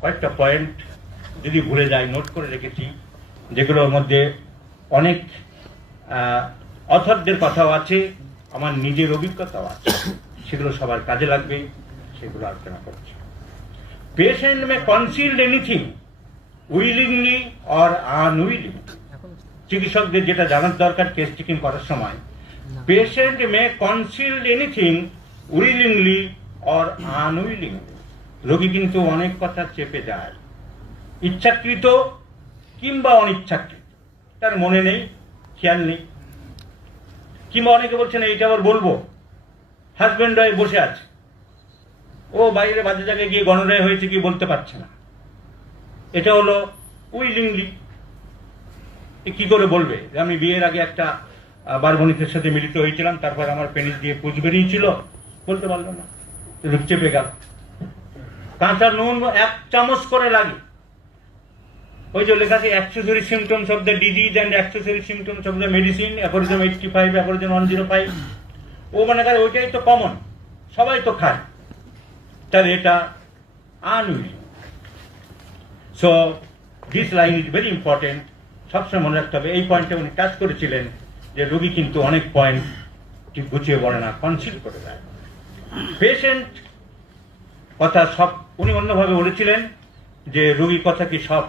কয়েকটা পয়েন্ট যদি ভুলে যাই নোট করে রেখেছি, যেগুলোর মধ্যে অনেক অথরদের কথাও আছে, আমার নিজের অভিজ্ঞতাও আছে, সেগুলো সবার কাজে লাগবে, সেগুলো আলোচনা করছি। Patient May concealed anything willingly or unwillingly. চিকিৎসকদের যেটা জানার দরকার কেস টেকিং করার সময়, patient May concealed anything willingly or unwillingly. রোগী কিন্তু অনেক কথা চেপে যায়, ইচ্ছাকৃত কিংবা অনিচ্ছাকৃত, তার মনে নেই, খেয়াল নেই, কিংবা অনেকে বলছেন এইটা আবার বলবো। হাজব্যান্ড ওয়াইফ বসে আছে, ও বাইরে বাজে জায়গায় গিয়ে গণরায় হয়েছে কি বলতে পারছে না, এটা হলো উইলিংলি। কি করে বলবে? আমি বিয়ের আগে একটা বারবণিকের সাথে মিলিত হয়েছিলাম, তারপর আমার পেনিস দিয়ে পুজ বেরিয়েছিল, বলতে পারলো না, চেপে গেল। কাঁচা নুন 1 চামচ করে লাগে, ওই যে লেখা আছে accessory symptoms of the disease and accessory symptoms of the medicine, aphorism 85, aphorism 105। ও মনে করে ওইটাই তো কমন, সবাই তো খায়, তাহলে এটা unwilling. So this line is very important, সবসময় মনে রাখতে হবে। এই পয়েন্টে উনি টাচ করেছিলেন যে রোগী কিন্তু অনেক পয়েন্ট ঠিক গুছিয়ে বলে না, কনসিল করে দেয়। পেশেন্ট কথা সব, উনি অন্যভাবে বলেছিলেন যে রোগীর কথা কি সব,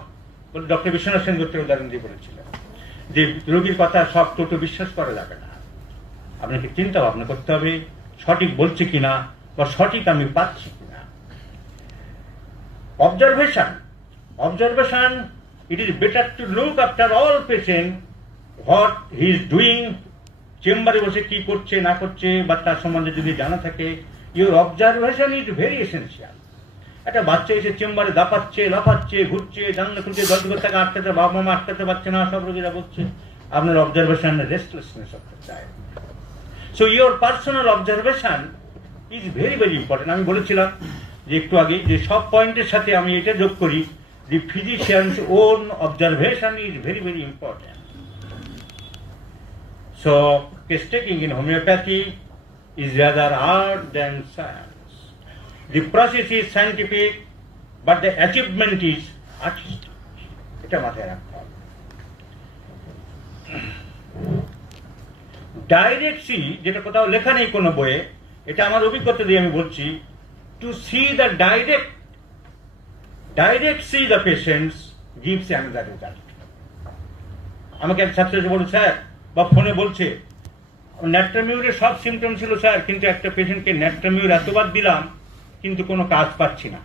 ডক্টর বিশ্বনাথ সেনগুপ্তের উদাহরণ দিয়ে বলেছিলেন যে রোগীর কথা সব টোটো বিশ্বাস করা যাবে না, আপনাকে চিন্তা ভাবনা করতে হবে সঠিক বলছে কিনা বা সঠিক আমি পাচ্ছি কিনা। Observation, it is better to look after all patient what he is doing, চেম্বারে বসে কি করছে না করছে বা তার সম্বন্ধে যদি জানা থাকে, your observation is very essential. একটা বাচ্চা এসে চেম্বারে দাপাচ্ছে, লাফাচ্ছে, ঘুরছে, জানলা খুলছে, দরজা থেকে আটকাতে, বাবা মা আটকাতে পারছে না, সব রোগীরা বলছে, আপনার observation restlessness of the child. So your personal observation is very very important. আমি বলেছিলাম যে একটু আগে যে সব পয়েন্টের সাথে আমি এটা যোগ করি, the physician's own observation is very very important. So case taking in homeopathy is rather art than science. The process is scientific but the achievement is artistic. এটা মাথায় রাখতে হবে। ডাইরেক্ট সি, যেটা কোথাও লেখা নেই কোনো বইয়ে, এটা আমার অভিজ্ঞতা দিয়ে আমি বলছি, to see the direct see the patients gives another result. আমাকে এক ছাত্র এসে বলল, স্যার, বা ফোনে বলছে ন্যাট্রামিউরের সব সিমটম ছিল স্যার, কিন্তু একটা পেশেন্টকে ন্যাট্রামিউর এতবার দিলাম কিন্তু কোনো কাজ পাচ্ছি না।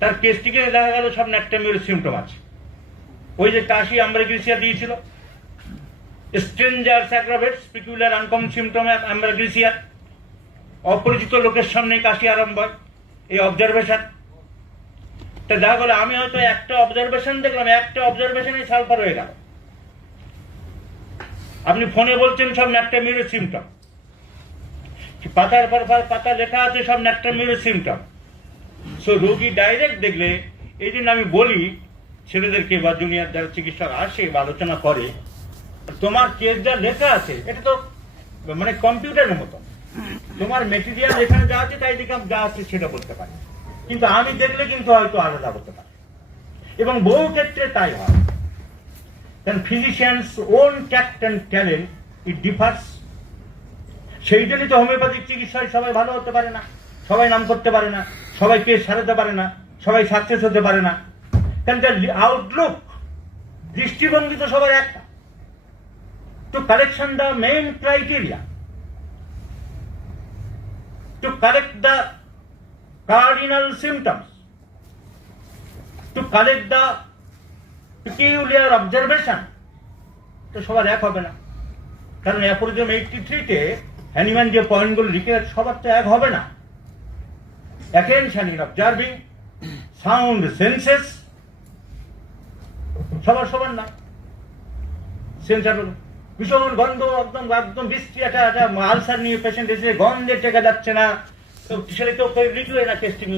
তার কেসটিকে দেখা গেল সব ন্যাট্রামিউরের সিমটম আছে। ওই যে কাশি অ্যাম্বারগ্রিসিয়া দিয়েছিল, স্ট্রেঞ্জার স্যাগ্রাভেটস পিকুলার আনকমন সিমটম অ্যাম্বারগ্রিসিয়া, অপরিচিত লোকের সামনে কাশি আরম্ভ হয়, এই অবজারভেশন। তা দেখা গেল আমি হয়তো একটা অবজারভেশন দেখলাম, একটা অবজারভেশনে সালফার হয়ে গেল। আপনি ফোনে বলছেন সব ন্যাট্রামিউরের সিমটম, পাতার পর পাতা লেখা আছে সব ন্যাট্রামিউরের সিমটম। সো রোগী ডাইরেক্ট দেখলে, এই জন্য আমি বলি ছেলেদেরকে বা জুনিয়র যারা চিকিৎসক আসে বা আলোচনা করে, তোমার কেস যা লেখা আছে এটা তো মানে কম্পিউটারের মতো, তোমার মেটেরিয়াল এখানে যা আছে তাই দিকে যা আছে সেটা বলতে পারে, কিন্তু আমি দেখলে কিন্তু হয়তো আলাদা হতে পারে, এবং বহু ক্ষেত্রে তাই হয়। কারণ physicians own tact and talent it differs. সেই জন্যই তো হোমিওপ্যাথিক চিকিৎসায় সবাই ভালো হতে পারে না, সবাই নাম করতে পারে না, সবাই কেস সারাতে পারে না, সবাই সাকসেস হতে পারে না। কারণ তার আউটলুক, দৃষ্টিভঙ্গি তো সবার একটা। To correction the main criteria, to correct the cardinal symptoms, to correct the peculiar observation, তো সবার এক হবে না। কারণ অ্যাফোরিজম 83-তে হ্যানিম্যান যে পয়েন্টগুলো লিখে সবার তো এক হবে না। Attention in observing, sound senses, সবার না। সেন্সার ভীষণ গন্ধ, একদম একদম বৃষ্টি, একটা আলসার নিয়ে পেশেন্ট এসে গন্ধে টেকা যাচ্ছে না, তো সেটা তো লিখলে না টেস্টিং,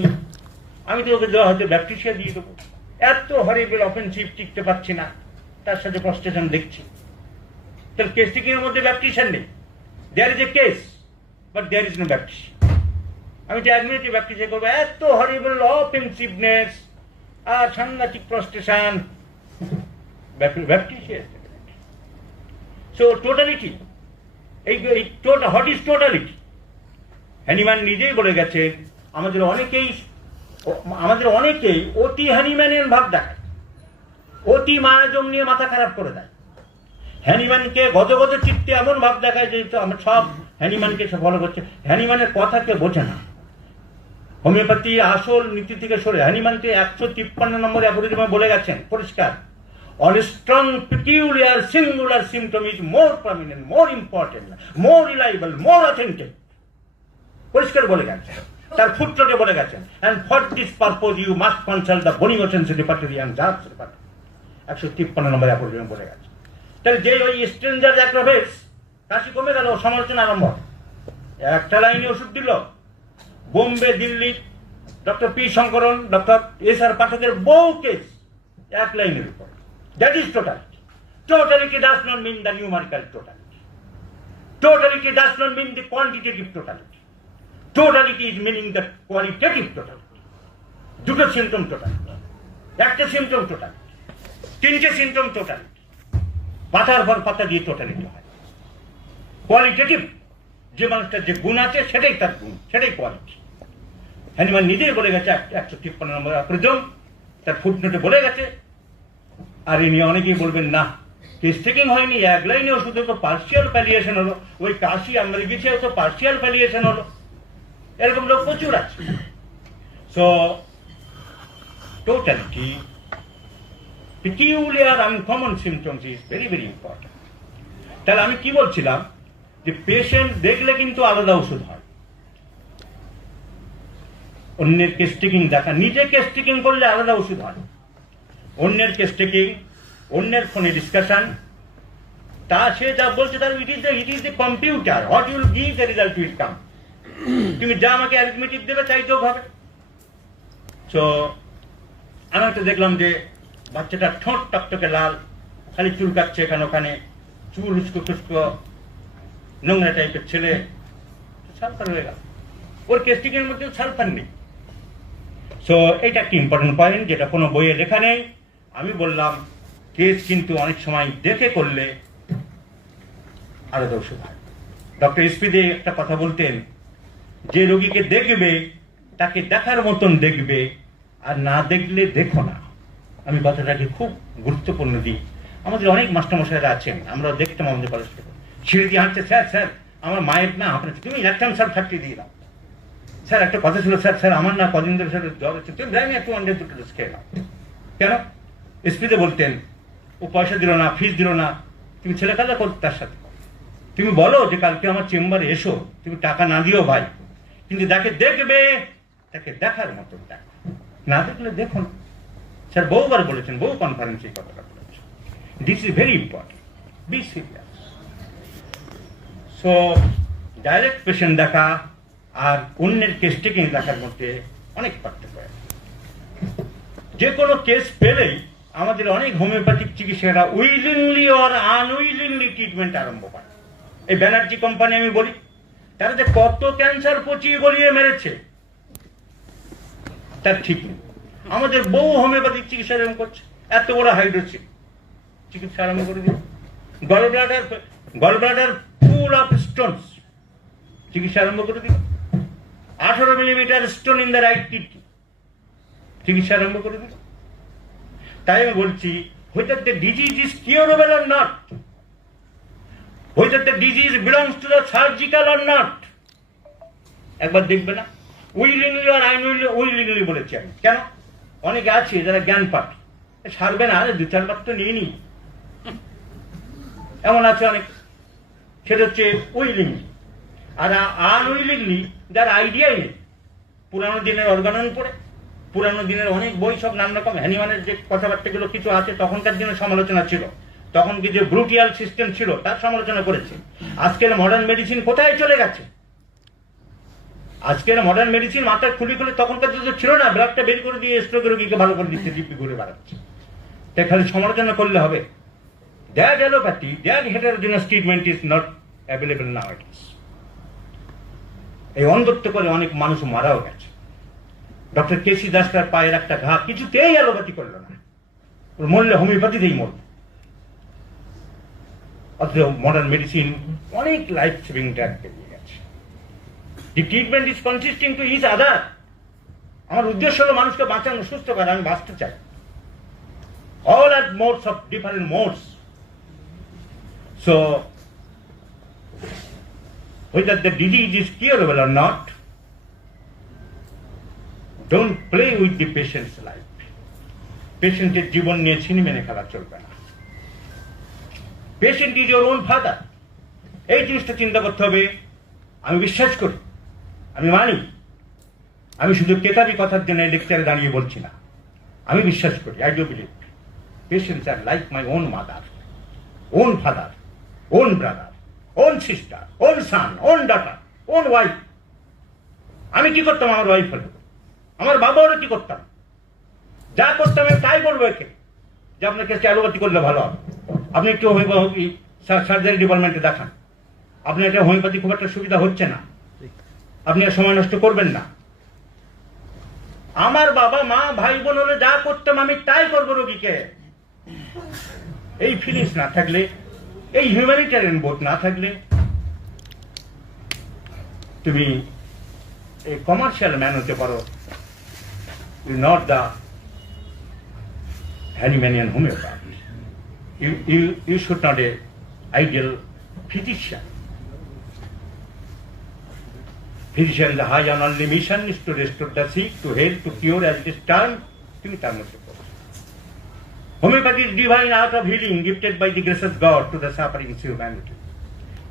আমি তো ওকে দেওয়া হয়তো ব্যাকটেরিয়া দিয়ে দেবো, এত হরিবল অফেন্সিভ টিকতে পারছি না, তার সাথে প্রস্টেশন দেখছি, তাহলে টেস্টিং এর মধ্যে ব্যাকটেরিয়া নেই। There is a case but there is no bacteria. আমি যে 1 মিনিটে ব্যাপ্টিসে করবো, এত হরিবল অফেন্সিভনেস আর সাংঘাতিক প্রস্টেশন, ব্যাপ্টিসিয়েশন। সো টোটালিটি, এই হোয়াট ইজ টোটালিটি? হ্যানিম্যান নিজেই বলে গেছে আমাদের অনেকেই অতি হ্যানিম্যানের ভাব দেখায়, অতি মায়াজম নিয়ে মাথা খারাপ করে দেয়। হ্যানিম্যানকে গজগজ চিত্তে এমন ভাব দেখায় যে আমরা সব হ্যানিম্যানকে ফলো করছে। হ্যানিম্যানের কথা কেউ বোঝে না। হোমিওপ্যাথি আসল নীতি থেকে সরে হ্যানিম্যানকে 153 নম্বর অ্যাফোরিজমে বলে গেছেন পরিষ্কার, on strong peculiar singular symptom is more prominent, more important, more reliable, more authentic, পরিষ্কার বলে গেছেন, তার ফুটনোটে বলে গেছেন। and for this purpose you must consult the Bonivocen's repertory and Jar's repertory, 153 নম্বর অ্যাফোরিজমে বলে গেছে। তাহলে যে ওই স্ট্রেঞ্জার অ্যাগ্রাভেটস, কাশি কমে গেল, সমালোচনা আরম্ভ, একটা লাইনে ওষুধ দিল। Bombay, Delhi, doctor P Shankaran, doctor S R. পাঠকের বহু কেস 1 লাইনের উপর। That is totality. Totality does not mean the numerical totality. Totality does not mean the quantitative totality. Totality is meaning the qualitative totality. দুটো সিমটম টোটালিটি, একটা সিমটম টোটালিটি, 3টে symptom totality. পাতার পর পাতা দিয়ে টোটালিটি হয়। কোয়ালিটেটিভ, যে মানুষটার যে গুণ আছে সেটাই তার গুণ, সেটাই কোয়ালিটি। হ্যানিম্যান নিজেই বলে গেছে 153 নম্বর অ্যাফোরিজম, তার ফুটনোটে বলে গেছে। আর ইনি অনেকেই বলবেন না, কেস টেকিং হয়নি, 1 লাইনে ওষুধে তো পার্সিয়াল প্যালিয়েশন হলো, ওই কাশি আমরা গেছি তো পার্সিয়াল প্যালিয়েশন হলো, এরকম লোক প্রচুর আছে। So totality, peculiar uncommon symptoms is very very important. তাহলে আমি কি বলছিলাম যে পেশেন্ট দেখলে কিন্তু আলাদা ওষুধ হয়। অন্যের কেস টেকিং দেখা, নিজে কেস টেকিং করলে আলাদা ওষুধ হয়। অন্যের কেস টেকিং, অন্যের ফোনে ডিসকাশন, তা সে যা বলছে তার it is the computer, what you'll give the result will come. তুমি যা আমাকে অ্যারিথমেটিক দেবে তাই যোগ হবে। সো আমি একটা দেখলাম যে বাচ্চাটার ঠোঁট টকটকে লাল, খালি চুল কাটছে এখানে ওখানে, চুল উস্কো খুস্কো, নোংরা টাইপের ছেলে, সালফার হয়ে গেল। ওর কেস্টিকের মধ্যে সালফার নেই। সো এটা একটা ইম্পর্টেন্ট পয়েন্ট, যেটা কোনো বইয়ে লেখা নেই। আমি বললাম কেস কিন্তু অনেক সময় দেখে করলে আলাদা ওষুধ হয়। ডক্টর এসপি দে একটা কথা বলতেন, যে রোগীকে দেখবে তাকে দেখার মতন দেখবে, আর না দেখলে দেখো না। আমি কথাটাকে খুব গুরুত্বপূর্ণ দিই। আমাদের অনেক মাস্টারমশাইরা আছেন, আমরা দেখতাম আমাদের কলেজ থেকে, সিঁড়ি দিয়ে হাঁটছে, স্যার স্যার আমার মায়ের না আপনার, তুমি ল্যাকটাম স্যার ফ্যাক্টরি দিয়ে দাও। স্যার একটা কথা ছিল, স্যার স্যার আমার না কদিন ধরে স্যার জ্বর হচ্ছে, তুমি যাই না একটু অন্ডে দুটো ডোজ খেয়ে নাও। কেন? এসপিতে বলতেন ও পয়সা দিল না, ফিস দিল না, তুমি ছেলে কাজা করো তার সাথে, তুমি বলো যে কালকে আমার চেম্বারে এসো, তুমি টাকা না দিও ভাই, কিন্তু তাকে দেখবে, তাকে দেখার মতো দেখো, না দেখলে দেখো না। স্যার বহুবার বলেছেন, বহু কনফারেন্সে এই কথাটা বলেছেন। This is very important, be serious. So direct patient দেখা আর অন্যের কেস টেকিং দেখার মধ্যে অনেক পার্থক্য আছে। যে কোনো কেস পেলেই আমাদের অনেক হোমিওপ্যাথিক চিকিৎসকেরা উইলিংলি অর আনউইলিংলি ট্রিটমেন্ট আরম্ভ করে। এই ব্যানার্জি কোম্পানি আমি বলি, তারা যে কত ক্যান্সার পচিয়ে গলিয়ে মেরেছে তার ঠিক নেই। আমাদের বহু হোমিওপ্যাথিক চিকিৎসা এরকম করছে, এত বড় হাইড্রোসিল চিকিৎসা আরম্ভ করে দিল। গলব্লাডার ফুল অফ স্টোনস চিকিৎসা আরম্ভ করে দিল। 18 millimetre stone in the right kidney চিকিৎসা আরম্ভ করে দিল। তাই আমি বলছি, whether the disease is curable or not, whether the disease belongs to the surgical or not, একবার দেখবে না। উইলিংলি আর উইলিংলি বলেছি আমি। কেন? অনেকে আছে যারা জ্ঞান পাঠ সারবে না, 2-4 বার তো নিয়ে নি, এমন আছে অনেক। সেটা হচ্ছে উইলিংলি। আর আনউইলিংলি যার আইডিয়াই নেই, পুরানো দিনের অর্গানন পড়ে, পুরানো দিনের অনেক বই, সব নানা রকম হ্যানিম্যানের যে কথাবার্তাগুলো কিছু আছে, তখনকার দিনের সমালোচনা ছিল, তখন কি যে ব্রুটিয়াল সিস্টেম ছিল তার সমালোচনা করেছে। আজকের মডার্ন মেডিসিন কোথায় চলে গেছে? আজকের মডার্ন মেডিসিন মাথা খুলে খুলে, তখনকার যে ছিল না, ব্লাডটা বের করে দিয়ে স্ট্রোকের রোগীকে ভালো করে দিচ্ছে, দিব্যি ঘুরে বেড়াচ্ছে। তাই খালি সমালোচনা করলে হবে? That allopathy, that heterogeneous treatment is not available নাওয়াডেজ। এই অন্ধত্ব করে অনেক মানুষ মারাও গেছে। ডক্টর কেসি দাস তার পায়ের একটা ঘা কিছুতেই অ্যালোপ্যাথি করলো না, মরলে হোমিওপ্যাথিতেই মরল। অথচ মডার্ন মেডিসিন অনেক লাইফ সেভিং ড্রাগ পেরিয়ে গেছে। The treatment is consisting to each other. আমার উদ্দেশ্য হলো মানুষকে বাঁচানো, সুস্থ করা, আমি বাঁচতে চাই। All are modes of different modes. So, whether the disease is curable or not, don't play with the patient's life. Patienটের জীবন নিয়ে ছিনিমিনি খেলা চলবে না। Patient is your own father. এই জিনিসটা চিন্তা করতে হবে। আমি বিশ্বাস করি, আমি মানি, আমি শুধু কেতাবি কথার জন্য লেকচারে দাঁড়িয়ে বলছি না, আমি বিশ্বাস করি, I do believe. Patients are like my own mother, own father, own brother, own sister, own son, own daughter, own wife. আমি কি করতাম আমার ওয়াইফ হলে? আমার বাবারও কি করতাম? যা করতাম আমি তাই বলবো একে, যে আপনার কাছে অ্যালোপ্যাথি করলে ভালো হবে। আপনি একটু সার্জারি ডিপার্টমেন্টে দেখান, আপনার এটা হোমিওপ্যাথি খুব একটা সুবিধা হচ্ছে না, আপনি আর সময় নষ্ট করবেন না। আমার বাবা মা ভাই বোন হলে যা করতাম আমি তাই করবো রোগীকে। এই ফিলিংস না থাকলে, এই হিউম্যানিটেরিয়ান বোধ না থাকলে, তুমি এই কমার্শিয়াল ম্যান হতে পারো, you not the Hahnemannian homeopath. You should not a ideal physician. Physician, the high and only mission is to restore the sick, to help, to cure as it is time. তুমি তার মধ্যে পড়ো। Homeopathy is divine art of healing gifted by the gracious God to the suffering humanity.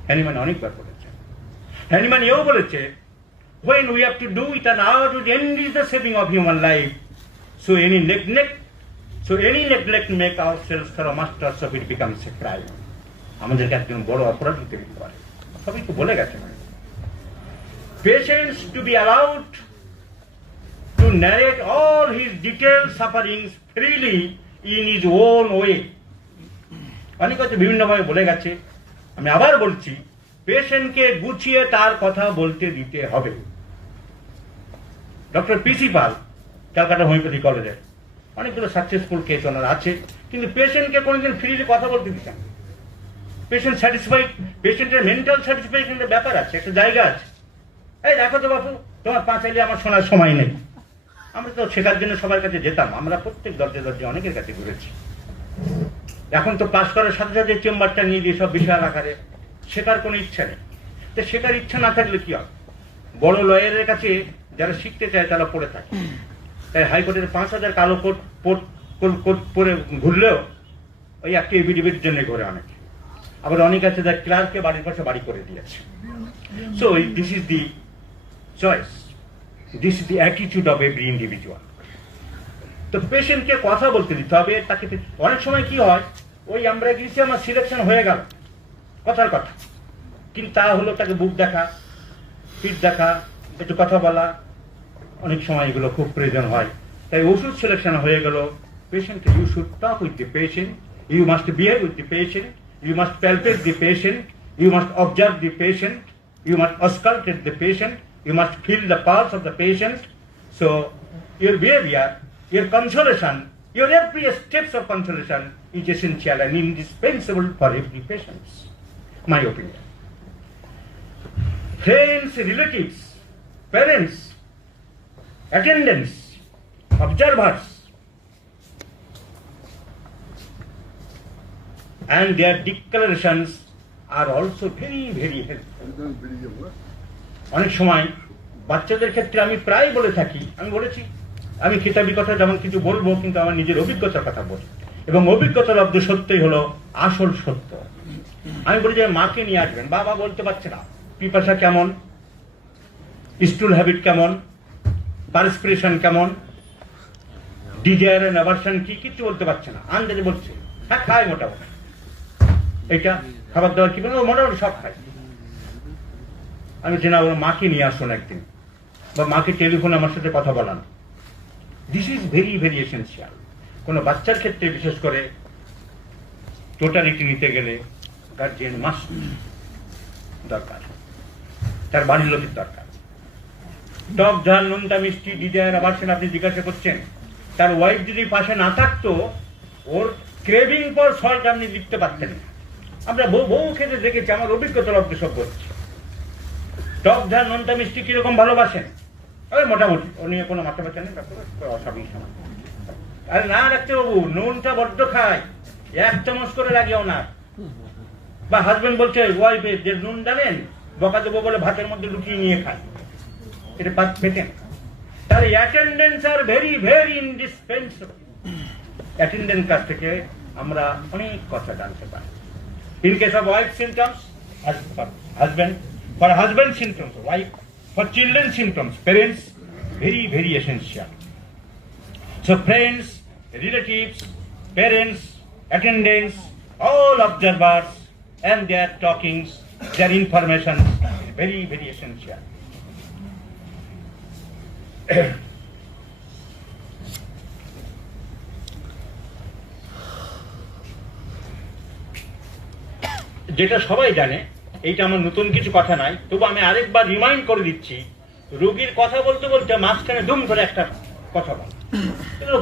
Hahnemann অনেকবার বলেছে। Hahnemann এও বলেছে, when we have to do it an hour to end is the saving of human life. So any neglect make ourselves for masters of it becomes a crime. আমাদেরকে একজন বড় অপরাধ হতে দিতে পারে। সবই তো বলে গেছে। Patients to be allowed to narrate all his detailed sufferings freely in his own way. অনেক কথা বিভিন্নভাবে বলে গেছে, আমি আবার বলছি, পেশেন্টকে গুছিয়ে তার কথা বলতে দিতে হবে। ডক্টর পিসি পাল, ক্যালকাটা হোমিওপ্যাথি কলেজের, অনেকগুলো সাকসেসফুল কেস ওনার আছে, কিন্তু পেশেন্টকে কোনোদিন ফ্রিলি কথা বলতে দিচ্ছেন। পেশেন্ট স্যাটিসফাইড, পেশেন্টের মেন্টাল স্যাটিসফ্যাকশনের ব্যাপার আছে, একটা জায়গা আছে। এই দেখো তো বাপু, তোমার পা চাইলে আমার শোনার সময় নেই। আমরা তো শেখার জন্য সবার কাছে যেতাম, আমরা প্রত্যেক দরজে অনেকের কাছে ঘুরেছি। এখন তো পাস করার সাথে সাথে চেম্বারটা নিয়ে দিয়ে সব বিশাল আকারে, শেখার কোনো ইচ্ছা নেই। তো শেখার ইচ্ছা না থাকলে কি হবে? বড় লয়ারের কাছে যারা শিখতে চায় তারা পড়ে থাকে। তাই হাইকোর্টের 5,000 কালো কোট পরে ঘুরলেও ওই একটা এভিডেভিটের জন্য ঘুরে অনেকে। আবার অনেক আছে যার ক্লার্ককে বাড়ির পাশে বাড়ি করে দিয়েছে। So this is the choice, this is the attitude of every individual. তো পেশেন্টকে কথা বলতে দিতে হবে তাকে। অনেক সময় কি হয়, ওই আমরা গেছি, আমার সিলেকশন হয়ে গেল কথার কথা, কিন্তু তা হলো তাকে বুক দেখা, পিঠ দেখা, একটু কথা বলা, অনেক সময় এগুলো খুব প্রয়োজন হয়। তাই ওষুধ সিলেকশন হয়ে গেল, patient, you should talk with the patient, you must behave with the patient, you must palpate the patient, you must observe the patient, you must auscultate the patient, you must feel the pulse of the patient. So your behavior, your consolation, your every steps of consolation is essential and indispensable for every patient, my opinion. Friends, relatives, parents, attendants, observers, and their declarations are also very, very helpful. অনেক সময় বাচ্চাদের ক্ষেত্রে আমি প্রায় বলে থাকি, আমি বলেছি, আমি কিতাবি কথা যেমন কিছু বলবো, কিন্তু আমার নিজের অভিজ্ঞতার কথা বলি, এবং অভিজ্ঞতার লব্ধ সত্যই হলো আসল সত্য। আমি বলি যে মাকে নিয়ে আসবেন, বাবা বলতে পারছে না পিপাসা কেমন, স্টুল হ্যাবিট কেমন, পারস্পিরেশন কেমন, ডিজায়ার এন্ড অ্যাভারশন কি, কিছু বলতে পারছে না, আন্দাজে বলছে হ্যাঁ খায় মোটামুটি, এটা খাবার দাবার কি বলে মোটামুটি সব খায়। আমি জানা ওর মাকে নিয়ে আসুন একদিন, বা মাকে টেলিফোনে আমার সাথে কথা বলান। This is very very essential. কোনো বাচ্চার ক্ষেত্রে বিশেষ করে টোটালিটি নিতে গেলে গার্জিয়ান মাস্ট দরকার, তার বাড়ির লোকের দরকার। টক ঝাল নোনতা মিষ্টি ডিজায়ার আভার্সন আপনি জিজ্ঞাসা করছেন। তার ওয়াইফ যদি পাশে না থাকতো, ওর ক্রেভিং ফর সল্ট আপনি লিখতে পারতেন না। আমরা বহু ক্ষেত্রে দেখেছি, আমার অভিজ্ঞতা লব্ধ সব বলছি। টক ঝাল নোনতা মিষ্টি কিরকম ভালোবাসেন? ওই মোটামুটি, ও নিয়ে কোনো মাথা ব্যথা নেই, অস্বাভাবিক সময়। আরে না ডাক্তারবাবু, নুনটা বড্ড খায়, 1 চামচ করে লাগে ওনার। বা হাজবেন্ড বলছে ওয়াইফে যে নুন ডালেন, বকা দেবো বলে ভাতের মধ্যে লুকিয়ে নিয়ে খায়, এটা পেতেন। তাহলে attendance are very very indispensable. Attendance কাছ থেকে আমরা অনেক কথা জানতে পারি। In case of wife symptoms, husband, for husband symptoms wife, for children symptoms parents, very very essential. So friends, relatives, parents, attendants, all observers and their talkings, their information is very very essential. যেটা সবাই জানে, এইটা আমার নতুন কিছু কথা নাই, তবু আমি আরেকবার রিমাইন্ড করে দিচ্ছি। রোগীর কথা বলতে বলতে মাঝখানে দুম করে একটা কথা বল,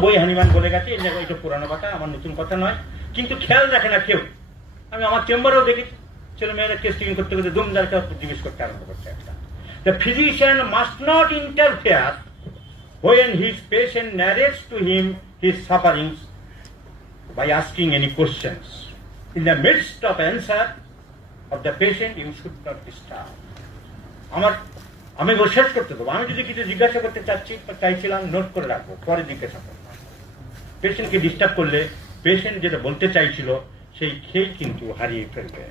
বই হানিমান বলে গেছে, এটা পুরানো কথা, আমার নতুন কথা নয়, কিন্তু খেয়াল রাখে না কেউ। আমি আমার চেম্বারেও দেখেছি, ছেলে মেয়েরা টেস্টিং করতে করতে দুমদার জিজ্ঞেস করতে আরম্ভ করছে একটা। The physician must not interfere when his patient narrates to him his sufferings by asking any questions. In the midst of answer of the patient, you should not disturb. আমি শেষ করতে দেবো। আমি যদি কিছু জিজ্ঞাসা করতে চাইছিলাম, নোট করে রাখবো, পরে জিজ্ঞাসা করবো। পেশেন্টকে ডিস্টার্ব করলে পেশেন্ট যেটা বলতে চাইছিল সেই খেয়ে কিন্তু হারিয়ে ফেলবে।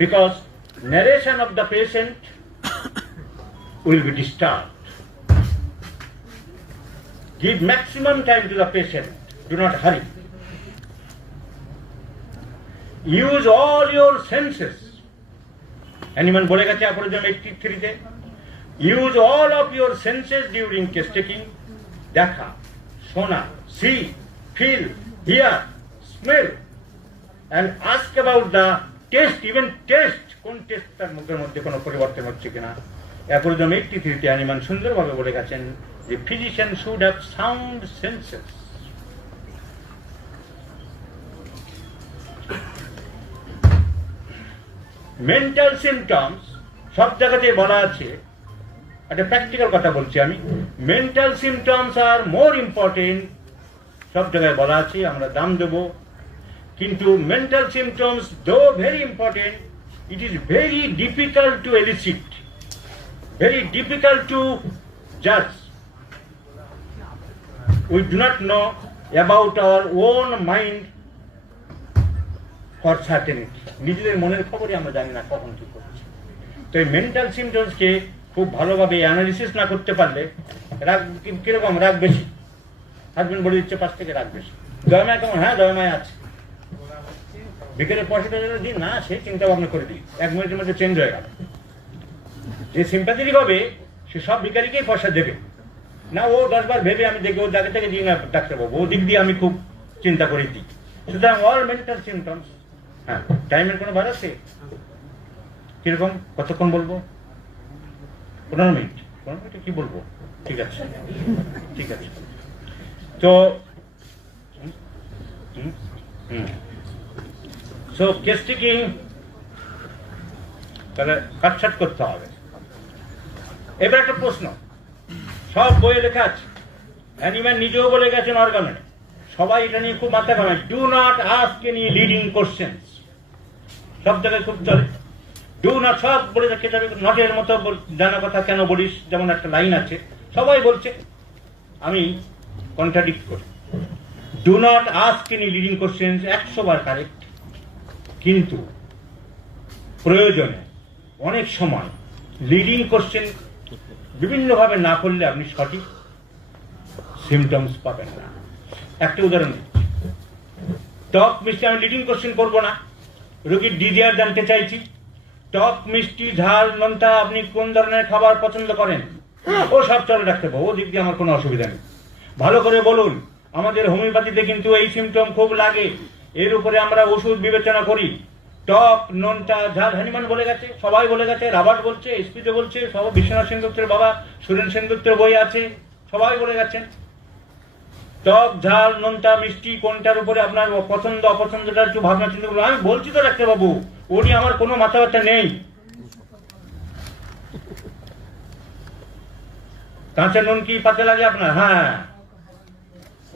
Because narration of the patient will be disturbed. Give maximum time to the patient. Do not hurry. Use all your senses. Anyone বলে গেছে অ্যাপোলোজিয়াম 83-তে, use all of your senses during case taking. দেখা, শোনা, see, feel, hear, smell, and ask about the taste, even taste. কোন test তার মুখের মধ্যে কোনো পরিবর্তন হচ্ছে কিনা। অ্যাপোলোজিয়াম 83-তে অ্যানিমান সুন্দরভাবে বলে গেছেন যে physician should have sound senses. Mental symptoms সব জায়গাতে বলা আছে, একটা প্র্যাকটিক্যাল কথা বলছি আমি। মেন্টাল সিমটমস আর মোর ইম্পর্টেন্ট, সব জায়গায় বলা আছে, আমরা দাম দেব। কিন্তু মেন্টাল সিমটমস দো very important, it is very difficult to elicit, very difficult to judge. We do not know about our own mind for certainty. নিজেদের মনের খবরই আমরা জানি না কখন কি করছি। তো এই মেন্টাল সিমটমসকে খুব ভালোভাবে অ্যানালিসিস না করতে পারলে রাগ কিরকম, রাগ বেশি, হাজবেন্ড বলে দিচ্ছে পাশ থেকে রাগ বেশি। দয়মায় কেমন? হ্যাঁ দয়মায় আছে। বিকেলের পয়সাটা দিন না, সে চিন্তা ভাবনা করে দিই, 1 মিনিটের মধ্যে চেঞ্জ হয়ে গেল। যে সিম্পাথেটিক হবে সে সব ভিখারিকেই পয়সা দেবে না, ও 10 বার ভেবে আমি দেখি, ও জায়গা থেকে দিই না ডাক্তারবাবু, ও দিক দিয়ে আমি খুব চিন্তা করে দিই। সুতরাং অল মেন্টাল সিমটমস। হ্যাঁ, টাইমের কোনো বার আছে? কিরকম, কতক্ষণ বলবো? 15 মিনিট। 15 মিনিটে কি বলবো? ঠিক আছে, ঠিক আছে। তো সো কেস টেকিং তাহলে কাটছাট করতে হবে। এবার একটা প্রশ্ন, সব বইয়ে লেখা আছে, হ্যানিম্যান নিজেও বলে গেছেন অর্গানে, সবাই এটা নিয়ে খুব মাথা ঘামায়, do not ask any leading questions. সব জায়গায় খুব চলে, ডু নট, সব বলে রেখে যাবে, নটের মতো জানা কথা কেন বলিস, যেমন একটা লাইন আছে, সবাই বলছে, আমি কন্ট্রাডিক্ট করি। Do not ask any leading questions 100 bar correct, কিন্তু প্রয়োজনে অনেক সময় লিডিং কোশ্চেন বিভিন্নভাবে না করলে আপনি সঠিক সিমটমস পাবেন না। একটা উদাহরণ দিচ্ছি, টক মিষ্টি, আমি লিডিং কোশ্চেন করবো না, রোগীর ডিজিআর জানতে চাইছি, টক মিষ্টি ঝাল নোনতা আপনি কোন ধরনের খাবার পছন্দ করেন, ও সব চলে রাখতে পারবো, ও দিক দিয়ে আমার কোনো অসুবিধা নেই। ভালো করে বলুন, আমাদের হোমিওপ্যাথিতে কিন্তু এই সিমটম খুব লাগে, এর উপরে আমরা ওষুধ বিবেচনা করি। টক নোনটা ঝাল হ্যানিম্যান বলে গেছে, সবাই বলে গেছে, রাবার্ট বলছে, এসপিতে বলছে, সব বিশ্বনাথ সেনগুপ্তের বাবা সুরেন সেনগুপ্তের বই আছে, সবাই বলে গেছেন টক ঝাল নোনটা মিষ্টি কোনটার উপরে আপনার পছন্দ অপছন্দটা একটু ভাবনা চিন্তা করবো। আমি বলছি তো ডাক্তারবাবু, ও নিয়ে আমার কোনো মাথা ব্যথা নেই। কাঁচা নুন কি পাতে লাগে আপনার? হ্যাঁ,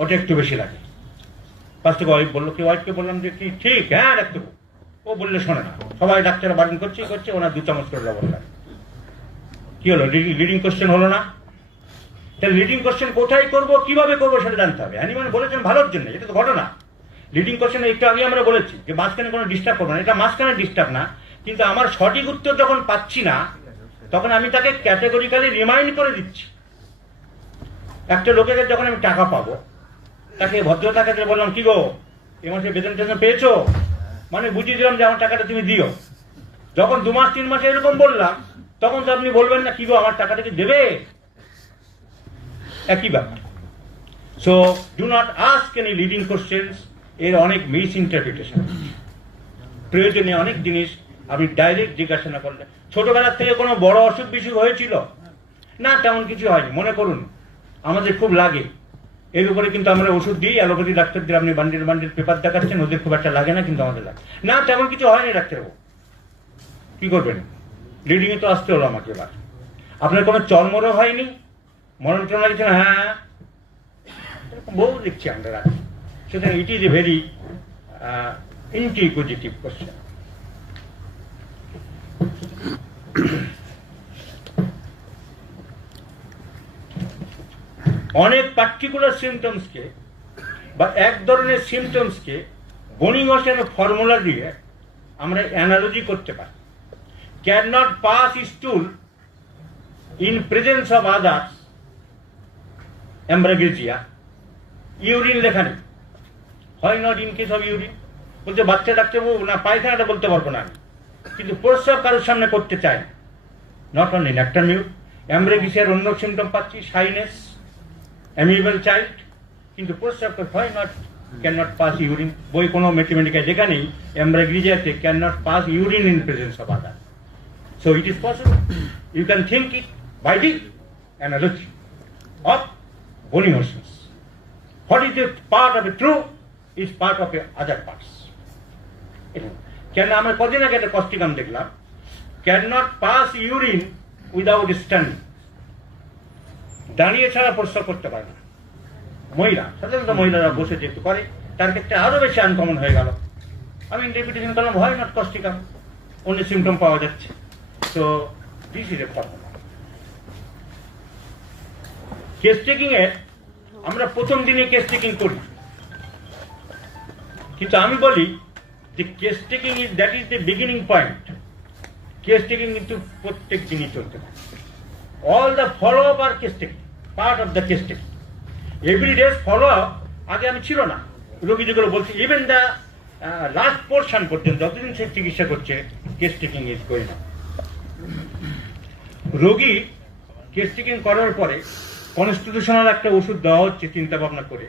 ওটা একটু বেশি লাগে। ফার্স্টে ওয়াইফ বললো, কি ওয়াইফকে বললাম যে কি ঠিক, হ্যাঁ ডাক্তারবাবু। ও বললে শোনে না, সবাই ডাক্তার বারণ করছে ওনার 2 চামচ করে লবণ লাগে। কি হলো, লিডিং কোশ্চেন হলো না? তাহলে লিডিং কোশ্চেন কোথায় করবো, কিভাবে করবো সেটা জানতে হবে। হ্যানিম্যান বলেছেন ভালোর জন্য, এটা তো ঘটনা। লিডিং কোশ্চেন একটু আগে আমরা বলেছি যে মাঝখানে কোনো ডিস্টার্ব করবো না, এটা মাঝখানে ডিস্টার্ব না, কিন্তু আমার সঠিক উত্তর যখন পাচ্ছি না তখন আমি তাকে ক্যাটেগরিক্যালি রিমাইন্ড করে দিচ্ছি। একটা লোকের যখন আমি টাকা পাবো, তাকে ভদ্রতাকে বললাম, কি গো এ মাসে বেতন টেতন পেয়েছো, মানে বুঝিয়ে দিলাম যে আমার টাকাটা তুমি দিও। যখন 2 মাস 3 মাসে এরকম বললাম, তখন তো আপনি বলবেন না, কি গো আমার টাকাটা কি দেবে, একই ব্যাপার। So do not ask any leading questions. এর অনেক মিস ইন্টারপ্রিটেশন, প্রয়োজনে অনেক জিনিস আপনি ডাইরেক্ট জিজ্ঞাসা না করলে। ছোটবেলার থেকে কোনো বড় অসুখ বিসুখ হয়েছিল না? তেমন কিছু হয়নি। মনে করুন আমাদের খুব লাগে, এর উপরে কিন্তু আমরা ওষুধ দিই। অ্যালোপ্যাথি ডাক্তারদের আপনি বান্ডিল বান্ডিল পেপার দেখাচ্ছেন, ওদের খুব একটা লাগে না, কিন্তু আমাদের লাগে না। তেমন কিছু হয়নি ডাক্তারবাবু, কি করবেন? লিডিং এ তো আসতে হলো আমাকে। এবার আপনার কোনো চর্মরোগ হয়নি, মরণ টরণ লাগছে না? হ্যাঁ, বহু দেখছি আমরা রাখি। সুতরাং it is a very inquisitive question. অনেক পার্টিকুলার সিমটমসকে বা এক ধরনের সিমটমসকে বনিং-ওসেন ফর্মুলা দিয়ে আমরা অ্যানালজি করতে পারি। Can not pass stool in presence of others, ambra grisea. Urine লেখা নেই, হয় not in case of urine. বলছে বাচ্চা ডাক্তারবাবু না, পায়খানাটা বলতে পারবো না আমি, কিন্তু প্রস্রাব কারোর সামনে করতে চাই না। নট অনলি ন্যাক্টার মিউট, অ্যাম্ব্রাগেজিয়ার অন্য সিমটম পাচ্ছি, শাইনেস, অ্যামিউবেল চাইল্ড, কিন্তু প্রস্রাব হয় not, can not pass urine. বই কোনো ম্যাথমেটিক্যাল লেখা নেই অ্যাম্ব্রাগেজিয়াতে can not pass urine in presence of other. So it is possible. You can think it by the analogy of bony motions. What is a part of a true is part of a other parts. কেন আমরা কদিন আগে একটা Causticum দেখলাম, can not pass urine without standing. দাঁড়িয়ে ছাড়া প্রস্রাব করতে পারে না মহিলা। সাধারণত মহিলারা বসে যেহেতু করে, তার ক্ষেত্রে আরো বেশি আনকমন হয়ে গেল। আমি ইন্টারপ্রিটেশন করলাম, হয় নট কস্টিকাম, অন্য সিমটম পাওয়া যাচ্ছে। So this is a formula. Case taking a আমরা প্রথম দিনে কেস টেকিং করি, কিন্তু আমি বলি যে case taking is that is the beginning point. Case taking কিন্তু প্রত্যেক দিনই চলতে থাকে। অল দ্য ফলো আপ আর case taking, part of the case taking. Every day follow up আগে আমি ছিল না, রোগী যেগুলো বলছি, ইভেন দ্য লাস্ট পোর্শন পর্যন্ত যতদিন সে চিকিৎসা করছে, case taking is going on. রোগী কেস টেকিং করার পরে কনস্টিটিউশনাল একটা ওষুধ দেওয়া হচ্ছে চিন্তা ভাবনা করে।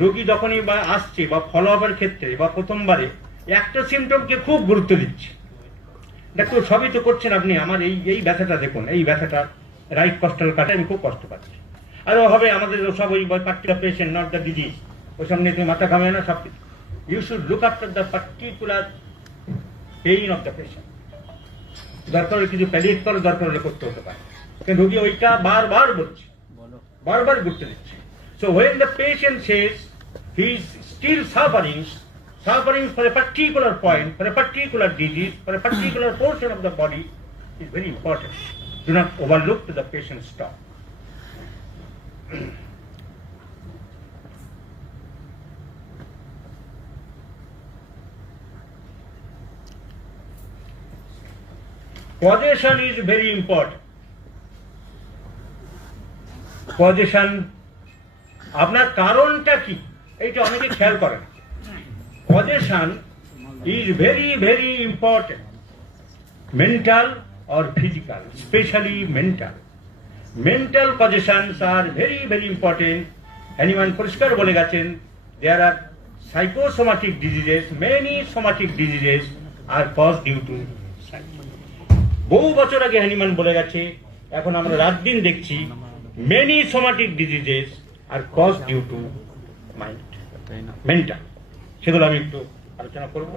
রোগী যখনই বা আসছে বা ফলো আপের ক্ষেত্রে বা প্রথমবারে একটা সিমটমকে খুব গুরুত্ব দিচ্ছে। ডাক্তার সবই তো করছেন আপনি, আমার এই ব্যথাটা দেখুন, এই ব্যথাটা রাইট কস্টাল কাটে, আমি খুব কষ্ট পাচ্ছি। আরও হবে আমাদের সব ওই particular patient, not the disease, ওইসব নিয়ে তুমি মাথা ঘামে না সব কিছু। You should look after the particular pain of the patient. দরকার হলে কিছু প্যালিয়েট করে, দরকার হলে করতে হতে পারে, কিন্তু রোগী ওইটা বারবার বলছে, বারবার গুরুত্ব দিচ্ছে। So when the patient says he is still suffering for a particular point, for a particular disease, for a particular portion of the body, is very important. Do not overlook to the patient's talk. Causation is very important. Causation, আপনার কারণটা কি এইটা অনেকে খেয়াল করেন। Causation is very very important, mental or physical, especially mental. Mental causations are very very important. Anyone পরিষ্কার বলে গেছেন, there are psychosomatic diseases, many somatic diseases are cause due to বহু বছর আগে হ্যানিম্যান বলে গেছে, এখন আমরা রাত দিন দেখছি many somatic diseases are cause due to mind mental. সেগুলো আমি একটু আলোচনা করবো।